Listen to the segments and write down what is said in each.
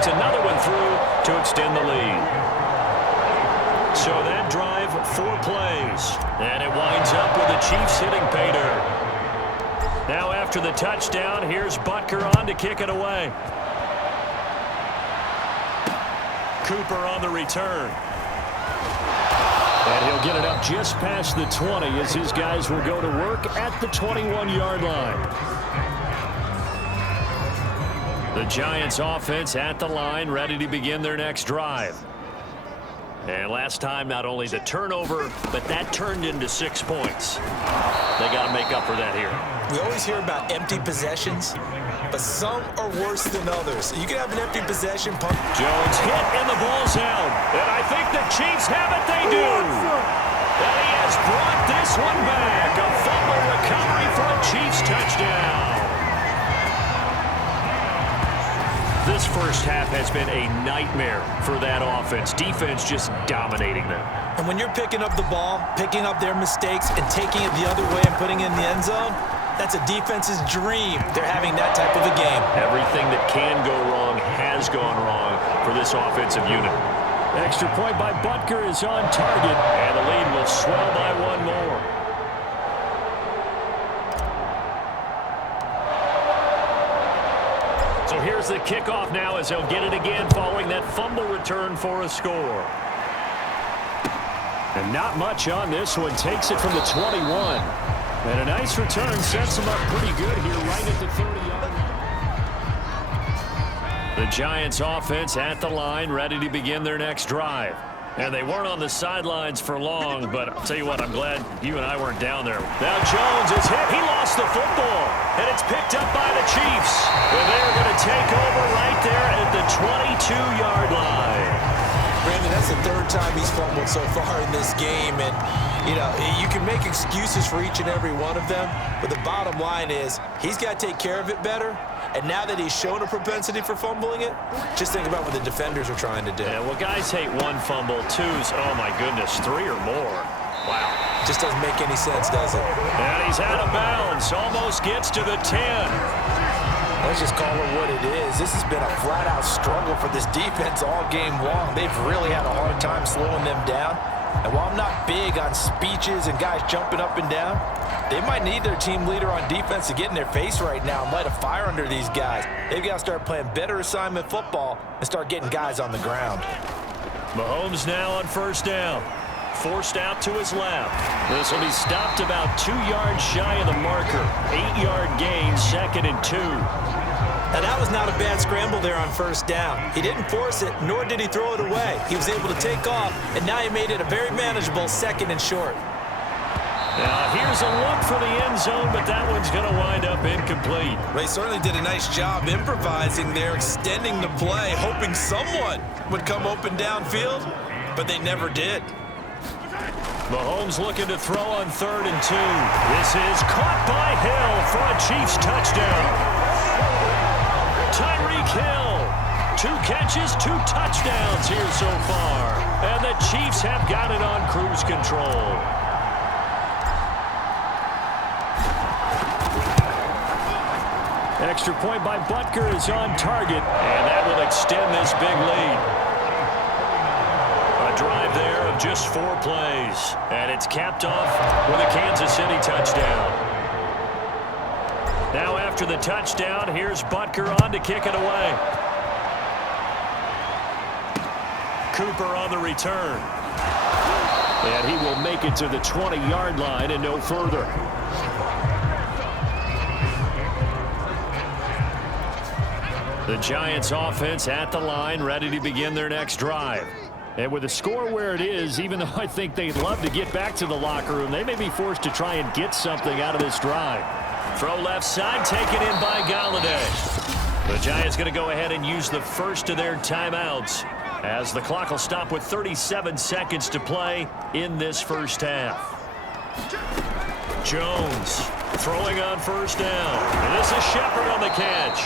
puts another one through to extend the lead. So that drive, 4 plays. And it winds up with the Chiefs hitting pay dirt. Now after the touchdown, here's Butker on to kick it away. Cooper on the return. And he'll get it up just past the 20 as his guys will go to work at the 21-yard line. The Giants offense at the line, ready to begin their next drive. And last time, not only the turnover, but that turned into 6 points. They got to make up for that here. We always hear about empty possessions, but some are worse than others. You can have an empty possession. Jones hit and the ball's out. And I think the Chiefs have it. They do. And he has brought this one back. A fumble recovery for a Chiefs touchdown. This first half has been a nightmare for that offense. Defense just dominating them. And when you're picking up the ball, picking up their mistakes, and taking it the other way and putting it in the end zone, that's a defense's dream. They're having that type of a game. Everything that can go wrong has gone wrong for this offensive unit. Extra point by Butker is on target, and the lead will swell by 1 more. So here's the kickoff now as they'll get it again following that fumble return for a score. And not much on this one. Takes it from the 21. And a nice return sets them up pretty good here right at the 30-yard line. The Giants offense at the line, ready to begin their next drive. And they weren't on the sidelines for long, but I'll tell you what, I'm glad you and I weren't down there. Now Jones is hit. He lost the football, and it's picked up by the Chiefs. And they're going to take over right there at the 22-yard line. Brandon, that's the 3rd time he's fumbled so far in this game. And, you know, you can make excuses for each and every one of them, but the bottom line is he's got to take care of it better. And now that he's shown a propensity for fumbling it, just think about what the defenders are trying to do. Yeah, well, guys hate 1 fumble, 2's, oh, my goodness, 3 or more. Wow. Just doesn't make any sense, does it? And he's out of bounds, almost gets to the 10. Let's just call it what it is. This has been a flat-out struggle for this defense all game long. They've really had a hard time slowing them down. And while I'm not big on speeches and guys jumping up and down, they might need their team leader on defense to get in their face right now and light a fire under these guys. They've got to start playing better assignment football and start getting guys on the ground. Mahomes now on 1st down. Forced out to his left. This will be stopped about 2 yards shy of the marker. 8-yard gain, 2nd and 2. Now, that was not a bad scramble there on 1st down. He didn't force it, nor did he throw it away. He was able to take off, and now he made it a very manageable 2nd and short. Now, here's a look for the end zone, but that one's going to wind up incomplete. They certainly did a nice job improvising there, extending the play, hoping someone would come open downfield, but they never did. Mahomes looking to throw on 3rd and 2. This is caught by Hill for a Chiefs touchdown. Tyreek Hill, 2 catches, 2 touchdowns here so far. And the Chiefs have got it on cruise control. Extra point by Butker is on target, and that will extend this big lead. A drive there of just 4 plays, and it's capped off with a Kansas City touchdown. Now after the touchdown, here's Butker on to kick it away. Cooper on the return. And he will make it to the 20-yard line and no further. The Giants offense at the line, ready to begin their next drive. And with the score where it is, even though I think they'd love to get back to the locker room, they may be forced to try and get something out of this drive. Throw left side, taken in by Galladay. The Giants going to go ahead and use the first of their timeouts as the clock will stop with 37 seconds to play in this first half. Jones throwing on 1st down. And this is Shepard on the catch.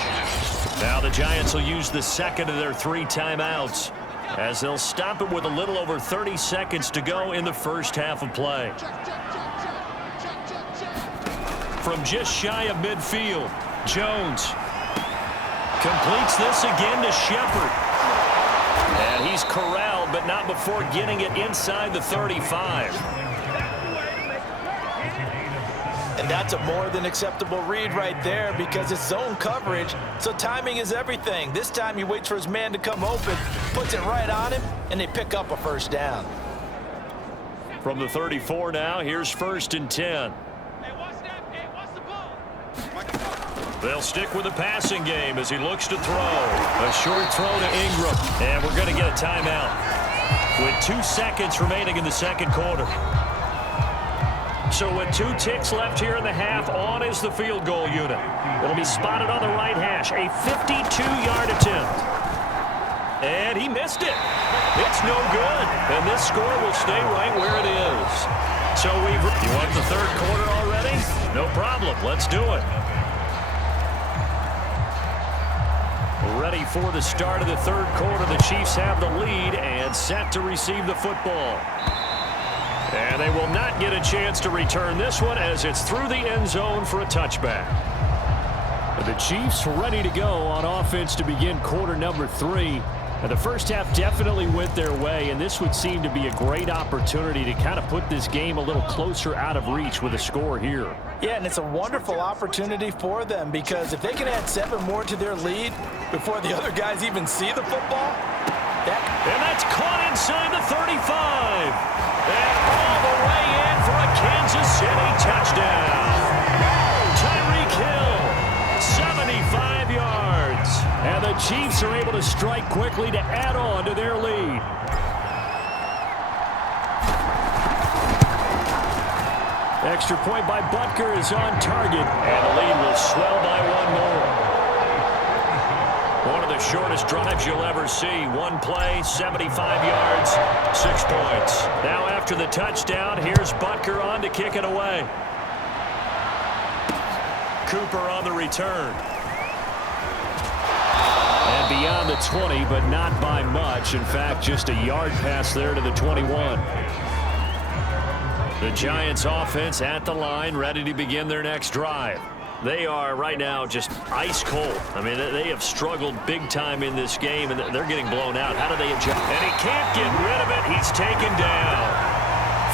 Now the Giants will use the second of their 3 timeouts as they'll stop it with a little over 30 seconds to go in the first half of play. From just shy of midfield, Jones Completes this again to Shepard. And he's corralled, but not before getting it inside the 35. And that's a more than acceptable read right there because it's zone coverage, so timing is everything. This time he waits for his man to come open, puts it right on him, and they pick up a first down. From the 34 now, here's 1st and 10. They'll stick with the passing game as he looks to throw. A short throw to Ingram. And we're going to get a timeout with 2 seconds remaining in the second quarter. So with 2 ticks left here in the half, on is the field goal unit. It'll be spotted on the right hash. A 52-yard attempt. And he missed it. It's no good. And this score will stay right where it is. So you want the third quarter already? No problem. Let's do it. Ready for the start of the third quarter. The Chiefs have the lead and set to receive the football. And they will not get a chance to return this one as it's through the end zone for a touchback. The Chiefs ready to go on offense to begin quarter number 3. And the first half definitely went their way, and this would seem to be a great opportunity to kind of put this game a little closer out of reach with a score here. Yeah, and it's a wonderful opportunity for them because if they can add 7 more to their lead before the other guys even see the football, and that's caught inside the 35. And all the way in for a Kansas City touchdown. Tyreek Hill, 75 yards. And the Chiefs are able to strike quickly to add on to their lead. Extra point by Butker is on target, and the lead will swell by 1 more. One of the shortest drives you'll ever see. 1 play, 75 yards, 6 points. Now after the touchdown, here's Butker on to kick it away. Cooper on the return. And beyond the 20, but not by much. In fact, just a yard pass there to the 21. The Giants offense at the line, ready to begin their next drive. They are right now just ice cold. I mean, they have struggled big time in this game, and they're getting blown out. How do they adjust? And he can't get rid of it. He's taken down.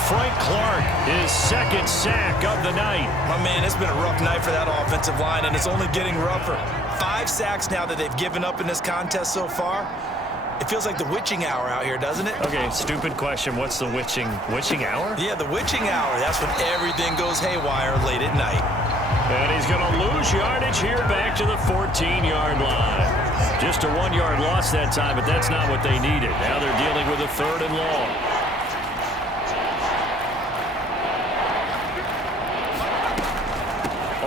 Frank Clark, his 2nd sack of the night. My man, it's been a rough night for that offensive line, and it's only getting rougher. 5 sacks now that they've given up in this contest so far. It feels like the witching hour out here, doesn't it? Okay, stupid question. What's the witching hour? Yeah, the witching hour. That's when everything goes haywire late at night. And he's going to lose yardage here back to the 14-yard line. Just a 1-yard loss that time, but that's not what they needed. Now they're dealing with a 3rd and long.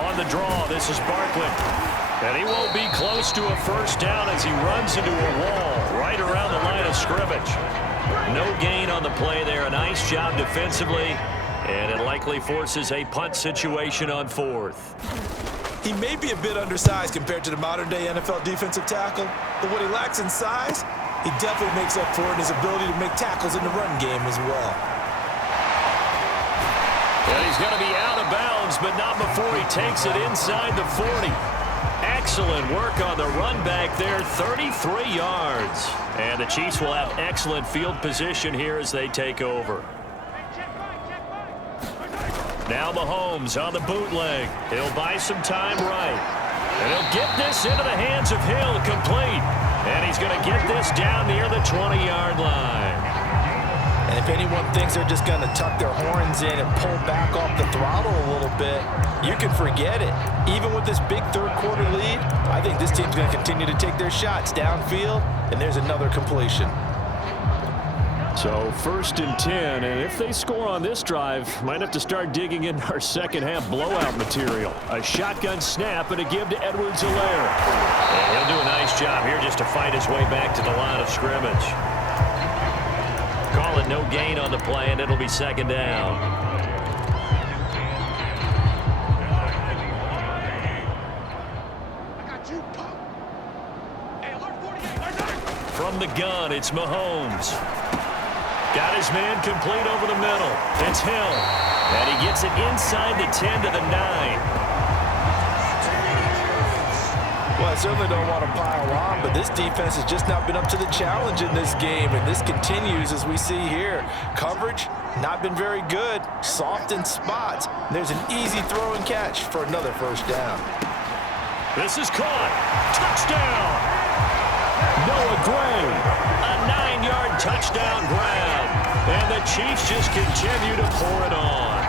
On the draw, this is Barkley. And he won't be close to a first down as he runs into a wall right around the line of scrimmage. No gain on the play there. A nice job defensively. And it likely forces a punt situation on 4th. He may be a bit undersized compared to the modern-day NFL defensive tackle, but what he lacks in size, he definitely makes up for it in his ability to make tackles in the run game as well. And he's going to be out of bounds, but not before he takes it inside the 40. Excellent work on the run back there, 33 yards. And the Chiefs will have excellent field position here as they take over. Now Mahomes on the bootleg. He'll buy some time right. And he'll get this into the hands of Hill, complete. And he's going to get this down near the 20-yard line. And if anyone thinks they're just going to tuck their horns in and pull back off the throttle a little bit, you can forget it. Even with this big third quarter lead, I think this team's going to continue to take their shots downfield, and there's another completion. So 1st and 10, and if they score on this drive, might have to start digging in our second half blowout material. A shotgun snap and a give to Edwards-Helaire. And he'll do a nice job here just to fight his way back to the line of scrimmage. Call it no gain on the play, and it'll be 2nd down. From the gun, it's Mahomes. Got his man complete over the middle. It's Hill. And he gets it inside the 10 to the 9. Well, I certainly don't want to pile on, but this defense has just not been up to the challenge in this game, and this continues as we see here. Coverage, not been very good. Soft in spots. There's an easy throw and catch for another first down. This is caught. Touchdown. Noah Gray. A 9-yard touchdown grab. And the Chiefs just continue to pour it on.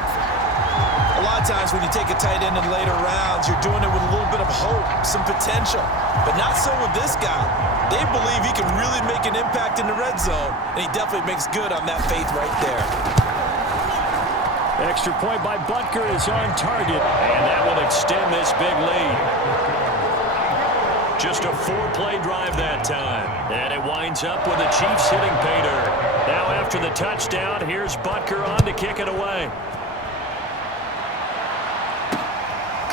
A lot of times when you take a tight end in later rounds, you're doing it with a little bit of hope, some potential. But not so with this guy. They believe he can really make an impact in the red zone, and he definitely makes good on that faith right there. Extra point by Butker is on target, and that will extend this big lead. Just a 4-play drive that time, and it winds up with the Chiefs hitting pay dirt. Now after the touchdown, here's Butker on to kick it away.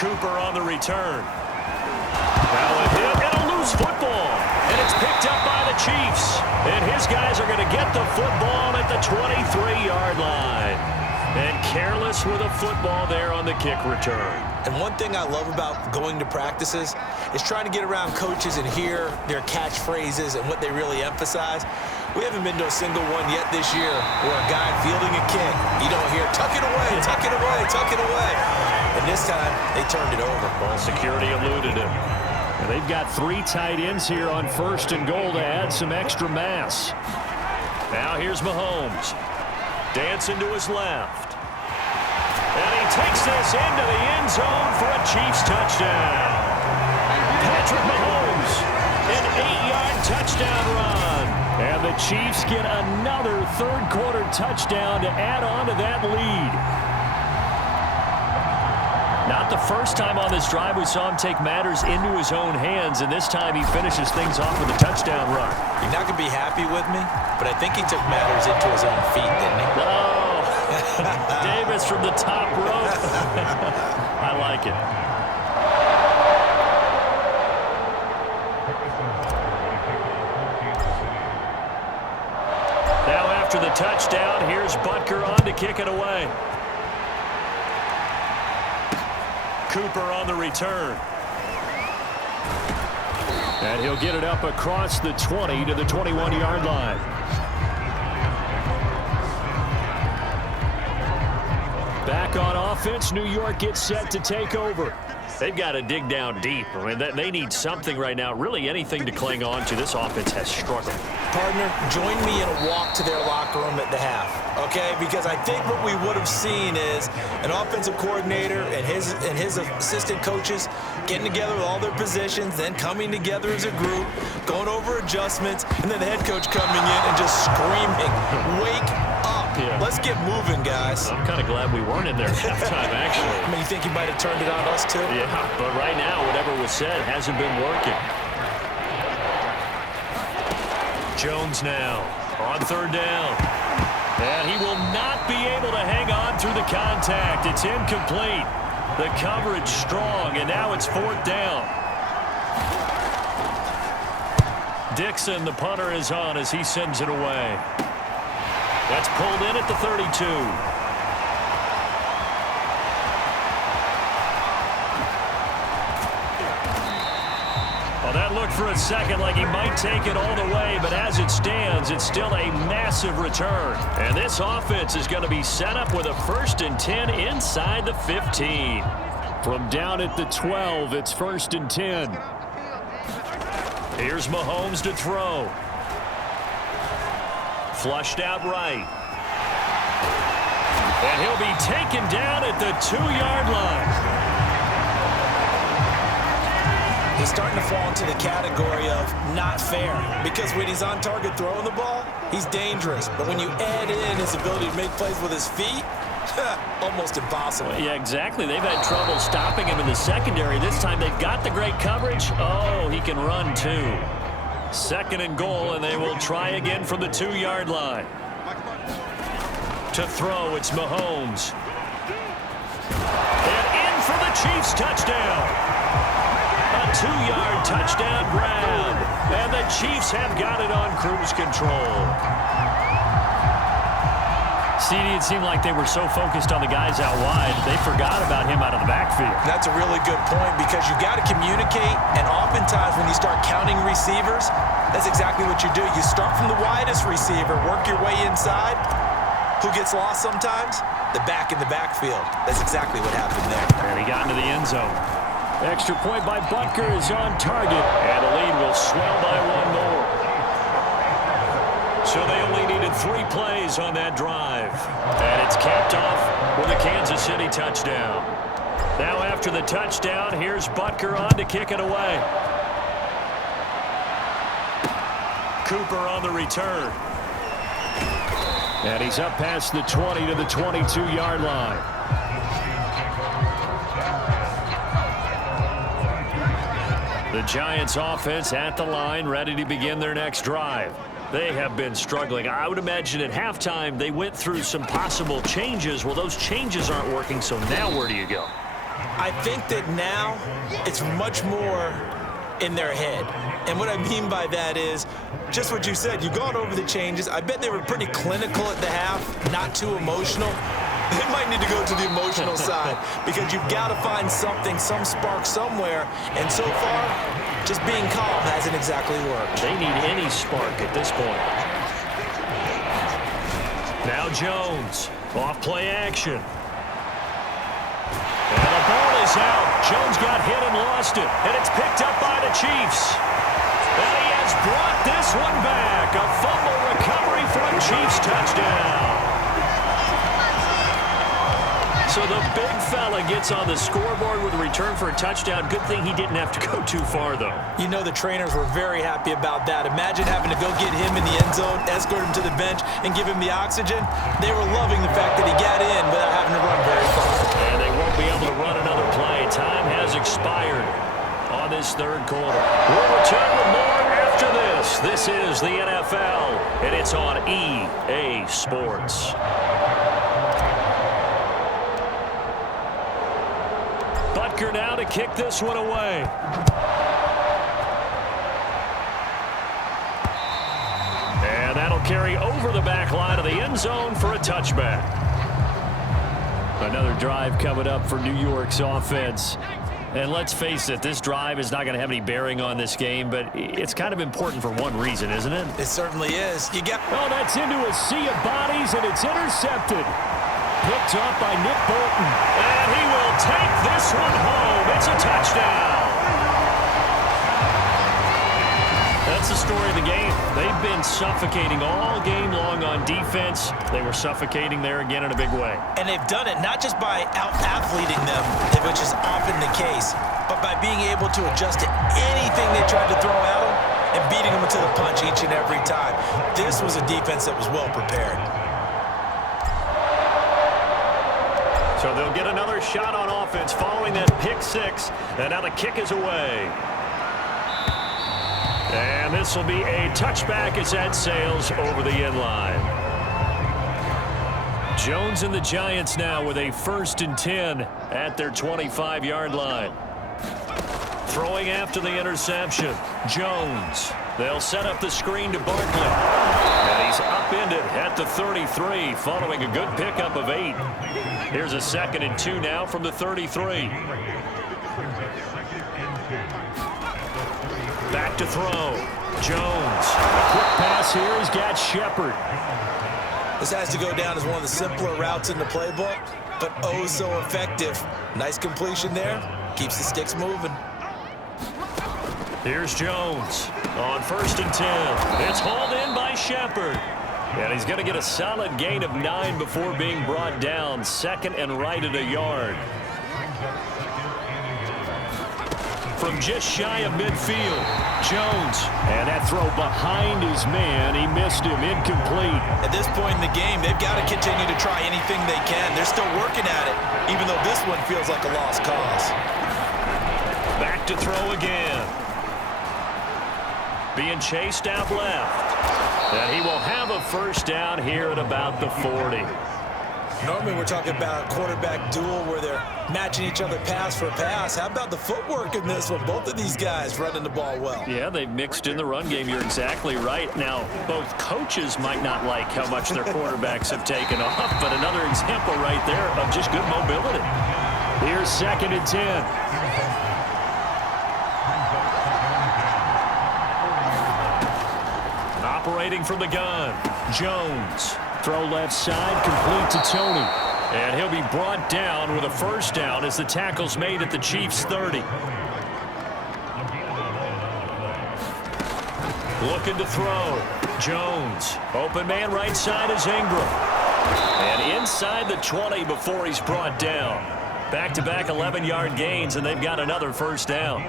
Cooper on the return. Now a hit and a loose football, and it's picked up by the Chiefs, and his guys are going to get the football at the 23-yard line. And careless with a football there on the kick return. And one thing I love about going to practices is trying to get around coaches and hear their catchphrases and what they really emphasize. We haven't been to a single one yet this year where a guy fielding a kick, you don't hear, tuck it away, tuck it away, tuck it away. And this time, they turned it over. Well, security eluded him. And they've got 3 tight ends here on 1st and goal to add some extra mass. Now here's Mahomes. Dancing to his left. And he takes this into the end zone for a Chiefs touchdown. Patrick Mahomes, an 8-yard touchdown run. And the Chiefs get another third-quarter touchdown to add on to that lead. Not the first time on this drive we saw him take matters into his own hands, and this time he finishes things off with a touchdown run. You're not going to be happy with me, but I think he took matters into his own feet, didn't he? Oh, Davis from the top rope. I like it. Now after the touchdown, here's Butker on to kick it away. Cooper on the return. And he'll get it up across the 20 to the 21-yard line. Back on offense, New York gets set to take over. They've got to dig down deep. I mean, they need something right now, really anything to cling on to. This offense has struggled. Partner, join me in a walk to their locker room at the half, okay? Because I think what we would have seen is an offensive coordinator and his assistant coaches getting together with all their positions, then coming together as a group, going over adjustments, and then the head coach coming in and just screaming, "Wake up. Yeah. Let's get moving, guys." I'm kind of glad we weren't in there at halftime, actually. I mean, you think he might have turned it on us, too? Yeah, but right now, whatever was said hasn't been working. Jones now on 3rd down. And he will not be able to hang on through the contact. It's incomplete. The coverage strong, and now it's 4th down. Dixon, the punter, is on as he sends it away. That's pulled in at the 32. Well, that looked for a second like he might take it all the way, but as it stands, it's still a massive return. And this offense is going to be set up with a 1st and 10 inside the 15. From down at the 12, it's 1st and 10. Here's Mahomes to throw. Flushed out right. And he'll be taken down at the 2-yard line. He's starting to fall into the category of not fair, because when he's on target throwing the ball, he's dangerous. But when you add in his ability to make plays with his feet, almost impossible. Yeah, exactly. They've had trouble stopping him in the secondary. This time they've got the great coverage. Oh, he can run too. 2nd and goal, and they will try again from the 2-yard line. To throw, it's Mahomes. And in for the Chiefs touchdown. A 2-yard touchdown grab. And the Chiefs have got it on cruise control. CD, it seemed like they were so focused on the guys out wide, they forgot about him out of the backfield. That's a really good point because you got to communicate, and oftentimes when you start counting receivers, that's exactly what you do. You start from the widest receiver, work your way inside. Who gets lost sometimes? The back in the backfield. That's exactly what happened there. And he got into the end zone. Extra point by Butker is on target, and the lead will swell by one more. So they only needed 3 plays on that drive. And it's capped off with a Kansas City touchdown. Now after the touchdown, here's Butker on to kick it away. Cooper on the return. And he's up past the 20 to the 22-yard line. The Giants offense at the line, ready to begin their next drive. They have been struggling. I would imagine at halftime they went through some possible changes. Well, those changes aren't working, so now where do you go? I think that now it's much more in their head. And what I mean by that is just what you said. You've gone over the changes. I bet they were pretty clinical at the half, not too emotional. They might need to go to the emotional side because you've got to find something, some spark somewhere. And so far, just being calm hasn't exactly worked. They need any spark at this point. Now Jones, off play action. And the ball is out. Jones got hit and lost it. And it's picked up by the Chiefs. And he has brought this one back. A fumble recovery for a Chiefs touchdown. So the big fella gets on the scoreboard with a return for a touchdown. Good thing he didn't have to go too far, though. You know the trainers were very happy about that. Imagine having to go get him in the end zone, escort him to the bench, and give him the oxygen. They were loving the fact that he got in without having to run very far. And they won't be able to run another play. Time has expired on this third quarter. We'll return with more after this. This is the NFL, and it's on EA Sports. Butker now to kick this one away. And that'll carry over the back line of the end zone for a touchback. Another drive coming up for New York's offense. And let's face it, this drive is not going to have any bearing on this game, but it's kind of important for one reason, isn't it? It certainly is. Oh, that's into a sea of bodies, and it's intercepted. Picked up by Nick Bolton. And he will take this one home. It's a touchdown. That's the story of the game. They've been suffocating all game long on defense. They were suffocating there again in a big way. And they've done it not just by out-athleting them, which is often the case, but by being able to adjust to anything they tried to throw at them and beating them to the punch each and every time. This was a defense that was well prepared. So they'll get another shot on offense following that pick six. And now the kick is away. And this will be a touchback as that sails over the end line. Jones and the Giants now with a 1st and 10 at their 25-yard line. Throwing after the interception. Jones. They'll set up the screen to Barkley. And he's upended at the 33 following a good pickup of 8. Here's a 2nd and 2 now from the 33. Back to throw. Jones. A quick pass here. He's got Shepard. This has to go down as one of the simpler routes in the playbook, but oh so effective. Nice completion there. Keeps the sticks moving. Here's Jones on 1st and 10. It's hauled in by Shepard. And he's going to get a solid gain of 9 before being brought down. 2nd and right at a yard. From just shy of midfield, Jones. And that throw behind his man. He missed him. Incomplete. At this point in the game, they've got to continue to try anything they can. They're still working at it, even though this one feels like a lost cause. Back to throw again. Being chased out left. And he will have a 1st down here at about the 40. Normally we're talking about a quarterback duel where they're matching each other pass for pass. How about the footwork in this one? Both of these guys running the ball well. Yeah, they've mixed in the run game. You're exactly right. Now, both coaches might not like how much their quarterbacks have taken off, but another example right there of just good mobility. Here's 2nd and 10. Operating from the gun, Jones. Throw left side, complete to Tony. And he'll be brought down with a first down as the tackle's made at the Chiefs' 30. Looking to throw. Jones. Open man right side is Ingram. And inside the 20 before he's brought down. Back-to-back 11-yard gains, and they've got another first down.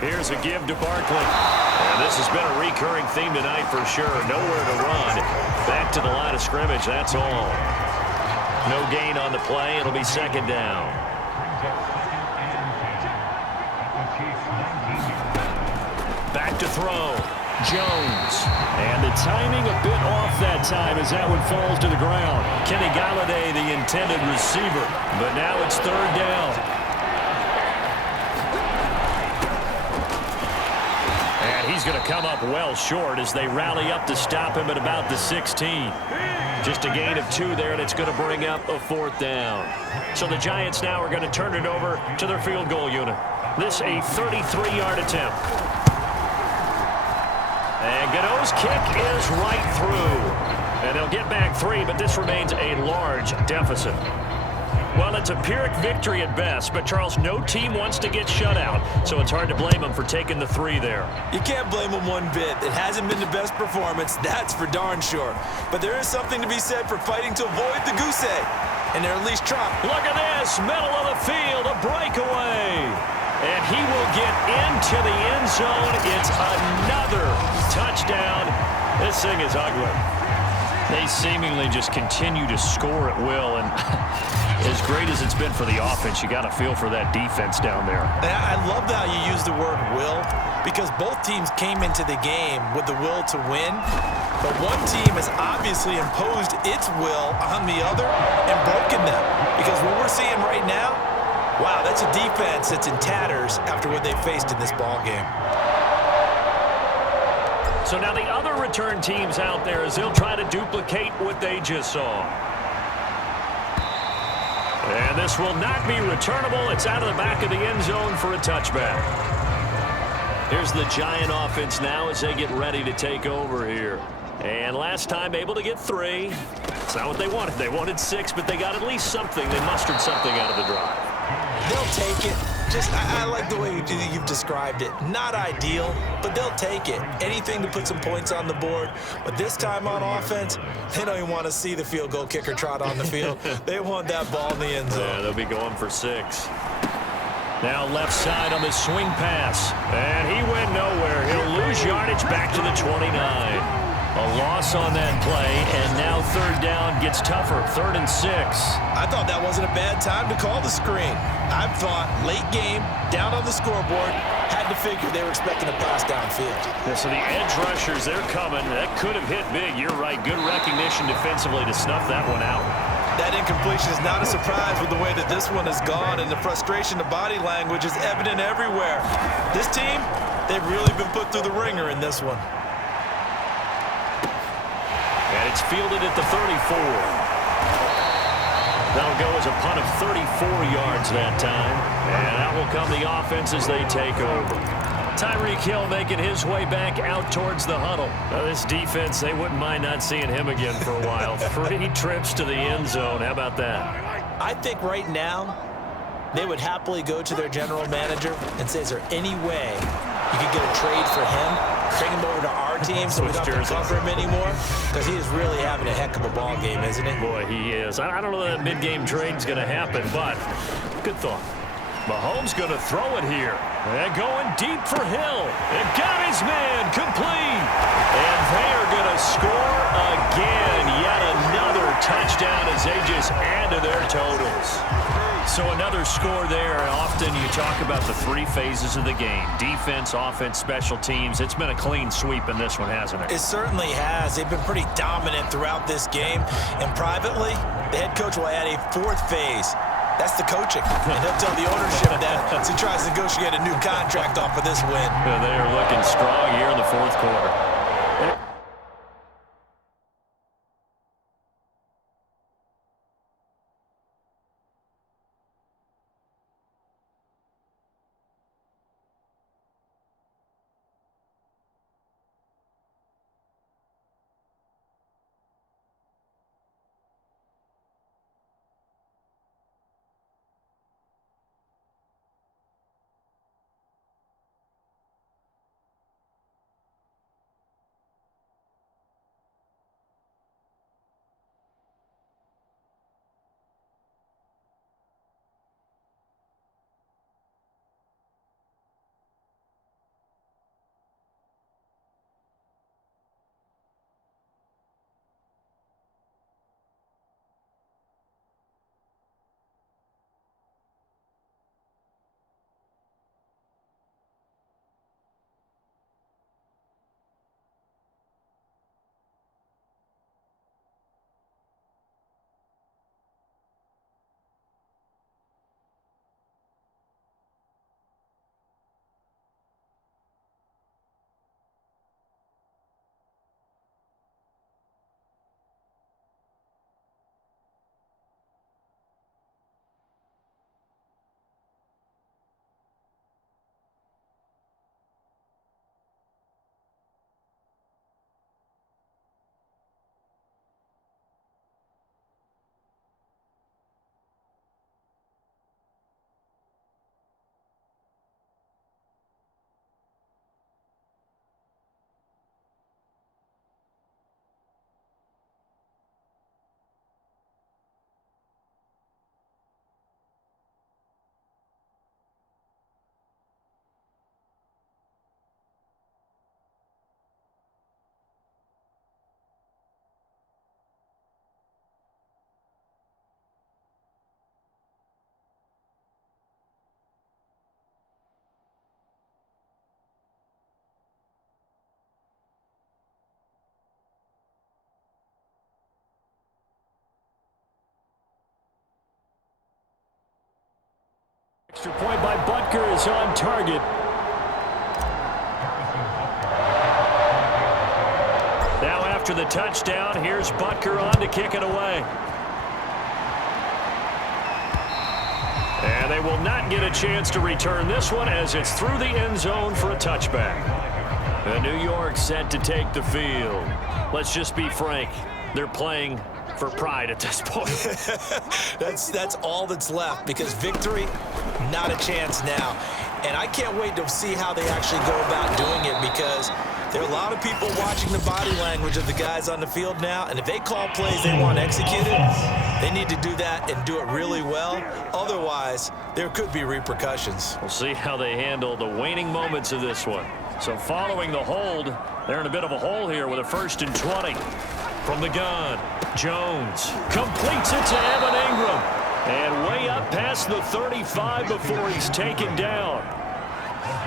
Here's a give to Barkley. And this has been a recurring theme tonight for sure. Nowhere to run. Back to the line of scrimmage, that's all. No gain on the play. It'll be 2nd down. Back to throw. Jones. And the timing a bit off that time as that one falls to the ground. Kenny Golladay, the intended receiver. But now it's 3rd down. He's going to come up well short as they rally up to stop him at about the 16. Just a gain of 2 there, and it's going to bring up a 4th down. So the Giants now are going to turn it over to their field goal unit. This a 33-yard attempt. And Godot's kick is right through. And they'll get back 3, but this remains a large deficit. Well, it's a Pyrrhic victory at best, but, Charles, no team wants to get shut out, so it's hard to blame them for taking the 3 there. You can't blame them one bit. It hasn't been the best performance, that's for darn sure. But there is something to be said for fighting to avoid the goose egg, and they're at least trying. Look at this, middle of the field, a breakaway. And he will get into the end zone. It's another touchdown. This thing is ugly. They seemingly just continue to score at will, and as great as it's been for the offense, you got to feel for that defense down there. I love how you use the word will, because both teams came into the game with the will to win, but one team has obviously imposed its will on the other and broken them. Because what we're seeing right now, wow, that's a defense that's in tatters after what they faced in this ball game. So now the other return teams out there as they'll try to duplicate what they just saw. And this will not be returnable. It's out of the back of the end zone for a touchback. Here's the Giant offense now as they get ready to take over here. And last time able to get 3. It's not what they wanted. They wanted 6, but they got at least something. They mustered something out of the drive. They'll take it. I like the way you've described it. Not ideal, but they'll take it. Anything to put some points on the board. But this time on offense, they don't even want to see the field goal kicker trot on the field. They want that ball in the end zone. Yeah, they'll be going for 6. Now left side on the swing pass. And he went nowhere. He'll lose yardage back to the 29. A loss on that play, and now 3rd down gets tougher. 3rd and 6. I thought that wasn't a bad time to call the screen. I thought late game, down on the scoreboard, had to figure they were expecting a pass downfield. Yeah, so the edge rushers, they're coming. That could have hit big. You're right. Good recognition defensively to snuff that one out. That incompletion is not a surprise with the way that this one has gone, and the frustration, the body language is evident everywhere. This team, they've really been put through the ringer in this one. And it's fielded at the 34. That'll go as a punt of 34 yards that time. And that will come the offense as they take over. Tyreek Hill making his way back out towards the huddle. This defense, they wouldn't mind not seeing him again for a while. 3 trips to the end zone. How about that? I think right now, they would happily go to their general manager and say, is there any way you could get a trade for him? Bring him over to our team so we don't have to cover him anymore? Because he is really having a heck of a ball game, isn't he? Boy, he is. I don't know that mid-game trade's going to happen, but good thought. Mahomes going to throw it here. And going deep for Hill. And got his man complete. And they are going to score again. Yet another touchdown as they just add to their totals. So another score there. Often you talk about the three phases of the game: defense, offense, special teams. It's been a clean sweep in this one, hasn't it? It certainly has. They've been pretty dominant throughout this game. And privately, the head coach will add a fourth phase. That's the coaching. And he'll tell the ownership that as he tries to negotiate a new contract off of this win. Yeah, they are looking strong here in the fourth quarter. Extra point by Butker is on target. Now after the touchdown, here's Butker on to kick it away. And they will not get a chance to return this one as it's through the end zone for a touchback. And New York set to take the field. Let's just be frank. They're playing for pride at this point. That's all that's left, because victory, not a chance now. And I can't wait to see how they actually go about doing it, because there are a lot of people watching the body language of the guys on the field now, and if they call plays they want executed, they need to do that and do it really well. Otherwise, there could be repercussions. We'll see how they handle the waning moments of this one. So following the hold, they're in a bit of a hole here with a 1st and 20. From the gun, Jones completes it to Evan Ingram. And way up past the 35 before he's taken down.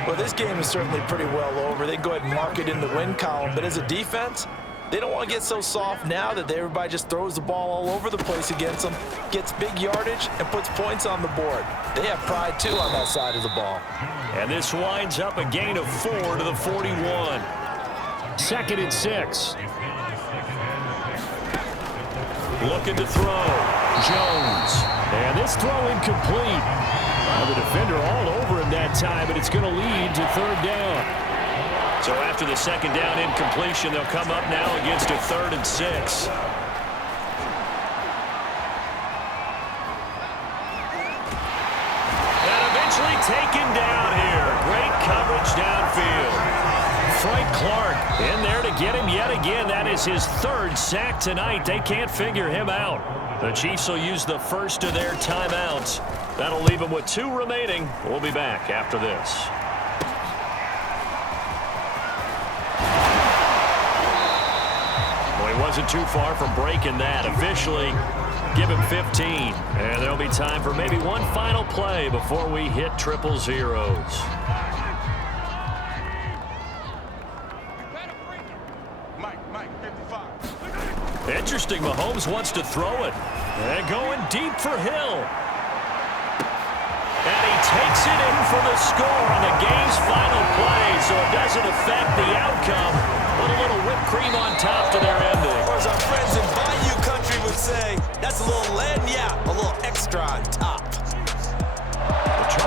Well, this game is certainly pretty well over. They go ahead and mark it in the win column. But as a defense, they don't want to get so soft now that everybody just throws the ball all over the place against them, gets big yardage, and puts points on the board. They have pride, too, on that side of the ball. And this winds up a gain of 4 to the 41. 2nd and 6. Looking to throw. Jones. And this throw incomplete. The defender all over him that time, but it's going to lead to 3rd down. So after the 2nd down incompletion, they'll come up now against a 3rd and 6. And eventually taken down here. Great coverage downfield. Frank Clark in there to get him yet again. That is his 3rd sack tonight. They can't figure him out. The Chiefs will use the first of their timeouts. That'll leave them with 2 remaining. We'll be back after this. Well, he wasn't too far from breaking that. Officially, Give him 15. And there'll be time for maybe one final play before we hit triple zeros. Interesting, Mahomes wants to throw it. And going deep for Hill. And he takes it in for the score on the game's final play, so it doesn't affect the outcome. Put a little whipped cream on top to their ending. Or as our friends in Bayou Country would say, that's a little lagniappe, a little extra on top.